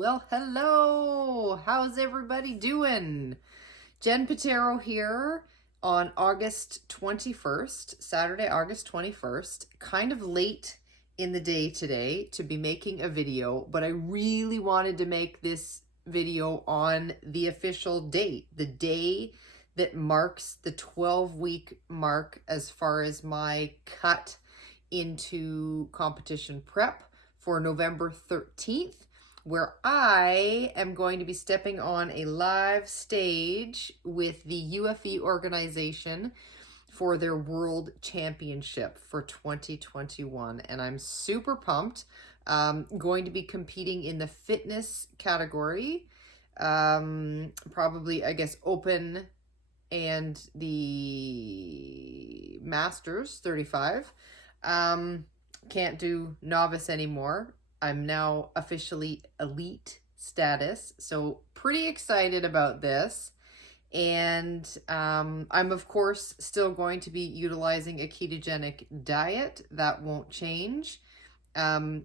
Well, hello! How's everybody doing? Jen Patero here on August 21st, Saturday, August 21st. Kind of late in the day today to be making a video, but I really wanted to make this video on the official date, the day that marks the 12-week mark as far as my cut into competition prep for November 13th. Where I am going to be stepping on a live stage with the UFE organization for their World Championship for 2021. And I'm super pumped. Going to be competing in the fitness category, probably, I guess, open and the Masters 35. Can't do novice anymore. I'm now officially elite status, so pretty excited about this. And I'm, of course, still going to be utilizing a ketogenic diet. That won't change. And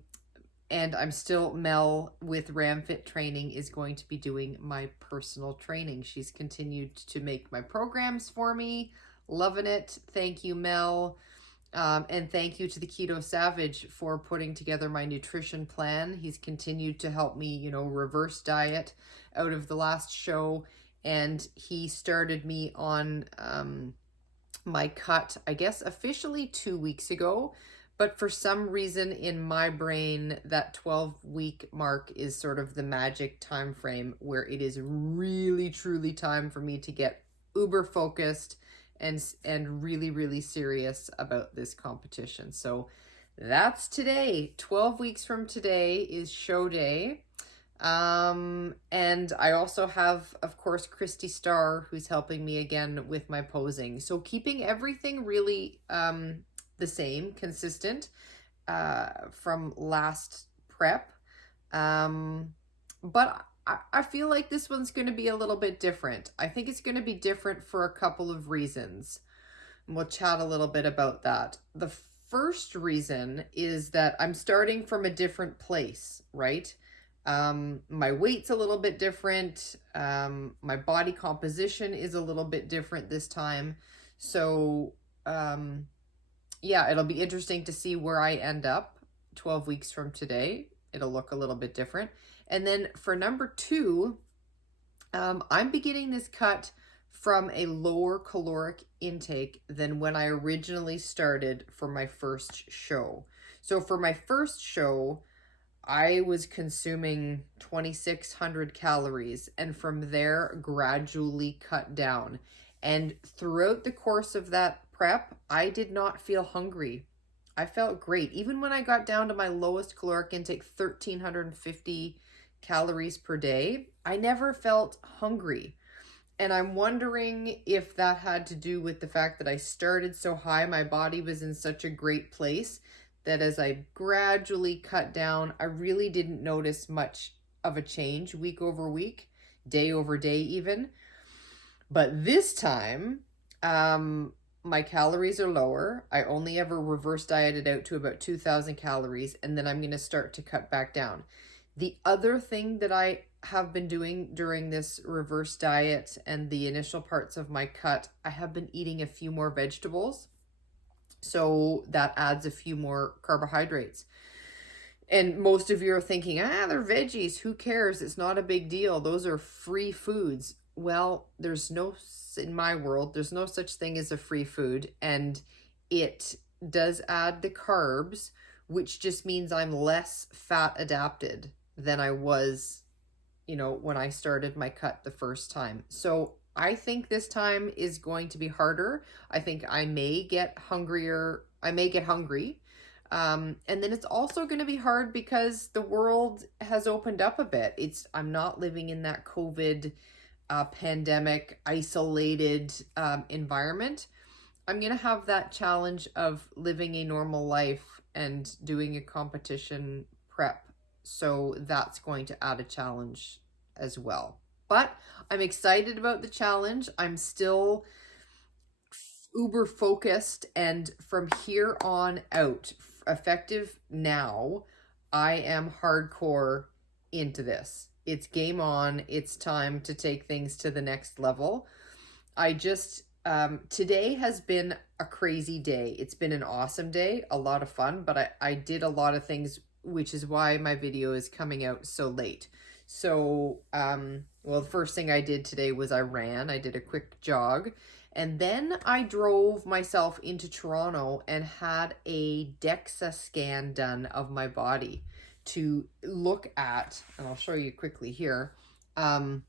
I'm still, Mel with RamFit Training is going to be doing my personal training. She's continued to make my programs for me. Loving it. Thank you, Mel. And thank you to the Keto Savage for putting together my nutrition plan. He's continued to help me, reverse diet out of the last show. And he started me on my cut, I guess, officially 2 weeks ago. But for some reason in my brain, that 12-week mark is sort of the magic time frame where it is really, truly time for me to get uber focused and really, really serious about this competition. So that's today. 12 weeks from today is show day. And I also have, of course, Christy Starr, who's helping me again with my posing. So keeping everything really the same, consistent from last prep. But I feel like this one's going to be a little bit different. I think it's going to be different for a couple of reasons. And we'll chat a little bit about that. The first reason is that I'm starting from a different place, right? My weight's a little bit different. My body composition is a little bit different this time. So, yeah, it'll be interesting to see where I end up 12 weeks from today. It'll look a little bit different. And then for number two, I'm beginning this cut from a lower caloric intake than when I originally started for my first show. So for my first show, I was consuming 2,600 calories and from there gradually cut down. And throughout the course of that prep, I did not feel hungry. I felt great. Even when I got down to my lowest caloric intake, 1,350 calories per day, I never felt hungry. And I'm wondering if that had to do with the fact that I started so high, my body was in such a great place that as I gradually cut down, I really didn't notice much of a change week over week, day over day even. But this time, my calories are lower. I only ever reverse dieted out to about 2,000 calories, and then I'm going to start to cut back down. The other thing that I have been doing during this reverse diet and the initial parts of my cut, I have been eating a few more vegetables. So that adds a few more carbohydrates. And most of you are thinking, they're veggies. Who cares? It's not a big deal. Those are free foods. Well, in my world, there's no such thing as a free food. And it does add the carbs, which just means I'm less fat adapted than I was, when I started my cut the first time. So I think this time is going to be harder. I think I may get hungrier. I may get hungry. And then it's also going to be hard because the world has opened up a bit. I'm not living in that COVID pandemic isolated environment. I'm going to have that challenge of living a normal life and doing a competition prep. So that's going to add a challenge as well. But I'm excited about the challenge. I'm still uber focused, and from here on out, effective now, I am hardcore into this. It's game on. It's time to take things to the next level. I just, today has been a crazy day. It's been an awesome day, a lot of fun, but I did a lot of things, which is why my video is coming out so late. So, well, the first thing I did today was I ran. I did a quick jog. And then I drove myself into Toronto and had a Dexa scan done of my body to look at, and I'll show you quickly here, my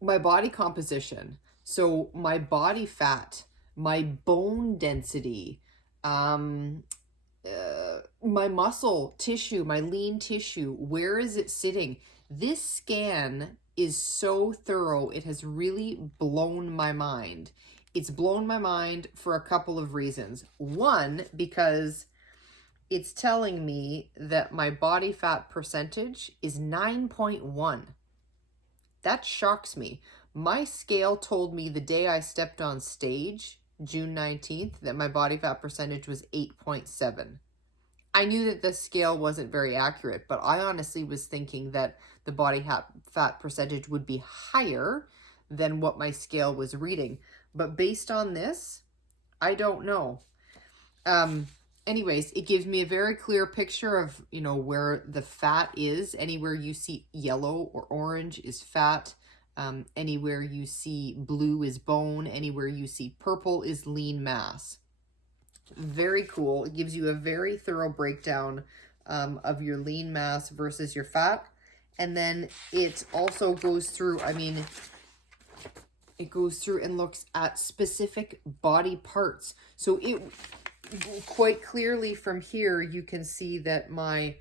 body composition. So my body fat, my bone density, my muscle tissue, my lean tissue, where is it sitting? This scan is so thorough. It has really blown my mind. It's blown my mind for a couple of reasons. One, because it's telling me that my body fat percentage is 9.1. That shocks me. My scale told me the day I stepped on stage, June 19th, that my body fat percentage was 8.7. I knew that the scale wasn't very accurate, but I honestly was thinking that the body fat percentage would be higher than what my scale was reading. But based on this, I don't know. Anyways, it gives me a very clear picture of, where the fat is. Anywhere you see yellow or orange is fat. Anywhere you see blue is bone. Anywhere you see purple is lean mass. Very cool. It gives you a very thorough breakdown of your lean mass versus your fat. And then it also goes through, it goes through and looks at specific body parts. So it quite clearly from here, you can see that my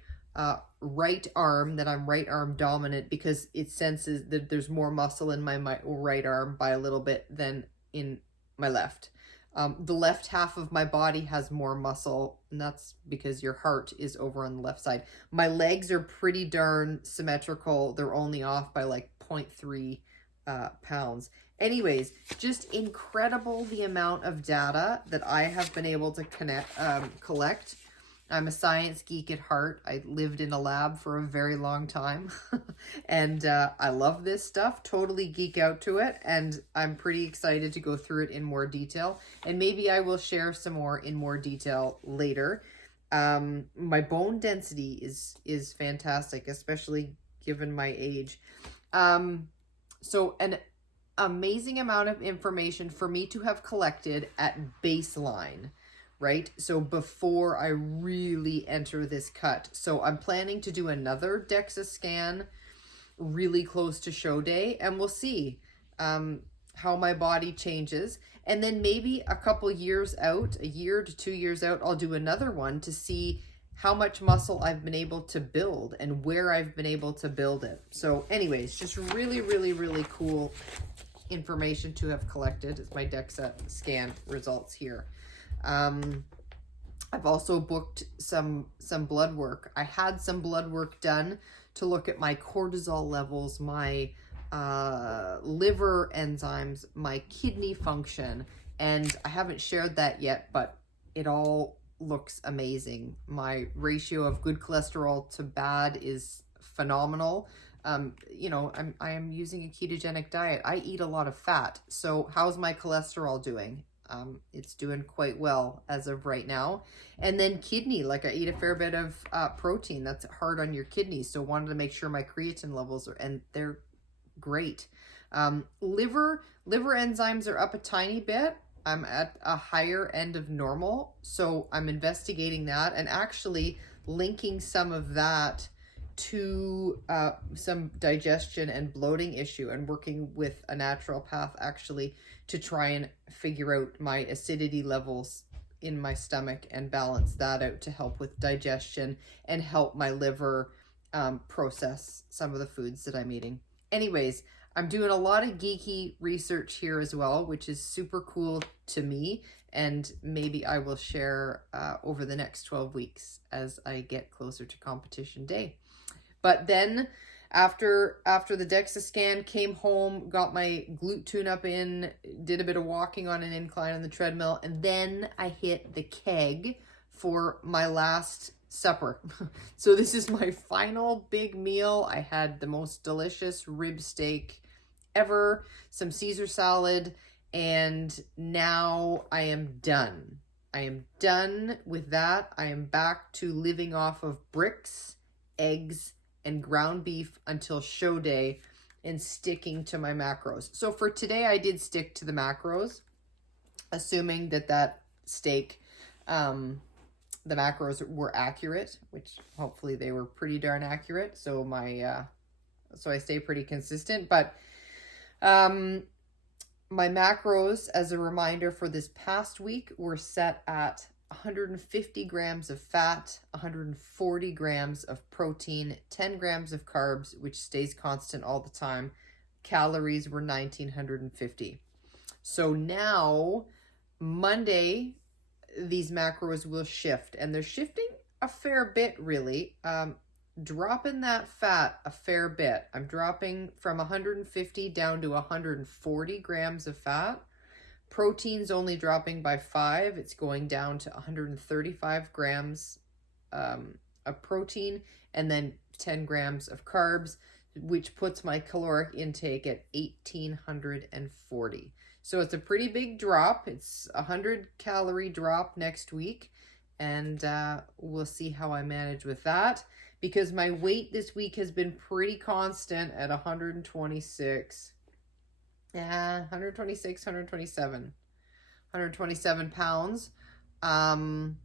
right arm, that I'm right arm dominant, because it senses that there's more muscle in my right arm by a little bit than in my left. The left half of my body has more muscle, and that's because your heart is over on the left side. My legs are pretty darn symmetrical. They're only off by like 0.3 pounds. Anyways, just incredible the amount of data that I have been able to collect. I'm a science geek at heart. I lived in a lab for a very long time and I love this stuff, totally geek out to it. And I'm pretty excited to go through it in more detail. And maybe I will share some more in more detail later. My bone density is fantastic, especially given my age. So an amazing amount of information for me to have collected at baseline. Right? So before I really enter this cut. So I'm planning to do another Dexa scan really close to show day, and we'll see how my body changes. And then maybe a couple years out, a year to 2 years out, I'll do another one to see how much muscle I've been able to build and where I've been able to build it. So anyways, just really, really, really cool information to have collected. It's my Dexa scan results here. I've also booked some blood work. I had some blood work done to look at my cortisol levels, my liver enzymes, my kidney function, and I haven't shared that yet, but it all looks amazing. My ratio of good cholesterol to bad is phenomenal. I am using a ketogenic diet. I eat a lot of fat. So how's my cholesterol doing? It's doing quite well as of right now. And then kidney, like I eat a fair bit of protein. That's hard on your kidneys. So wanted to make sure my creatine levels and they're great. Liver enzymes are up a tiny bit. I'm at a higher end of normal. So I'm investigating that and actually linking some of that to some digestion and bloating issue, and working with a naturopath actually to try and figure out my acidity levels in my stomach and balance that out to help with digestion and help my liver process some of the foods that I'm eating. Anyways, I'm doing a lot of geeky research here as well, which is super cool to me, and maybe I will share over the next 12 weeks as I get closer to competition day. But then after the Dexa scan, came home, got my glute tune-up in, did a bit of walking on an incline on the treadmill, and then I hit the keg for my last supper. So this is my final big meal. I had the most delicious rib steak ever, some Caesar salad, and now I am done. I am done with that. I am back to living off of bricks, eggs, and ground beef until show day and sticking to my macros. So for today, I did stick to the macros, assuming that steak, the macros were accurate, which hopefully they were pretty darn accurate. So so I stay pretty consistent, but my macros, as a reminder for this past week, were set at 150 grams of fat, 140 grams of protein, 10 grams of carbs, which stays constant all the time. Calories were 1,950. So now, Monday, these macros will shift, and they're shifting a fair bit, really. Dropping that fat a fair bit. I'm dropping from 150 down to 140 grams of fat. Protein's only dropping by 5. It's going down to 135 grams of protein, and then 10 grams of carbs, which puts my caloric intake at 1,840. So it's a pretty big drop. It's a 100-calorie drop next week, and we'll see how I manage with that, because my weight this week has been pretty constant at 126. Yeah, 126, 127 pounds. And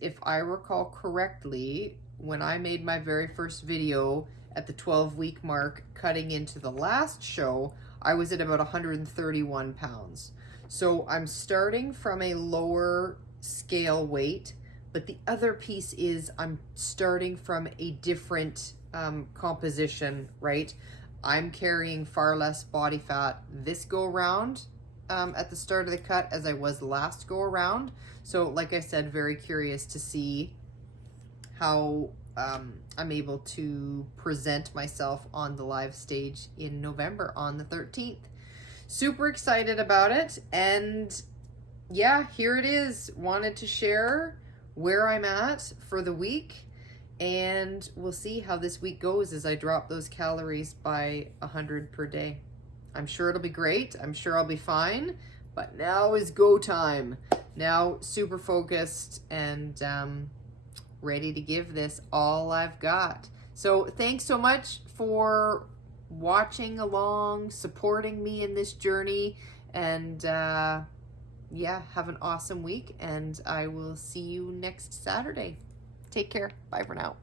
if I recall correctly, when I made my very first video at the 12-week mark, cutting into the last show, I was at about 131 pounds. So I'm starting from a lower scale weight, but the other piece is I'm starting from a different composition, right? I'm carrying far less body fat this go around at the start of the cut as I was last go around. So like I said, very curious to see how I'm able to present myself on the live stage in November on the 13th. Super excited about it. And yeah, here it is. Wanted to share where I'm at for the week, and we'll see how this week goes as I drop those calories by 100 per day. I'm sure it'll be great. I'm sure I'll be fine, but now is go time. Now super focused and ready to give this all I've got. So thanks so much for watching along, supporting me in this journey, and yeah, have an awesome week, and I will see you next Saturday. Take care. Bye for now.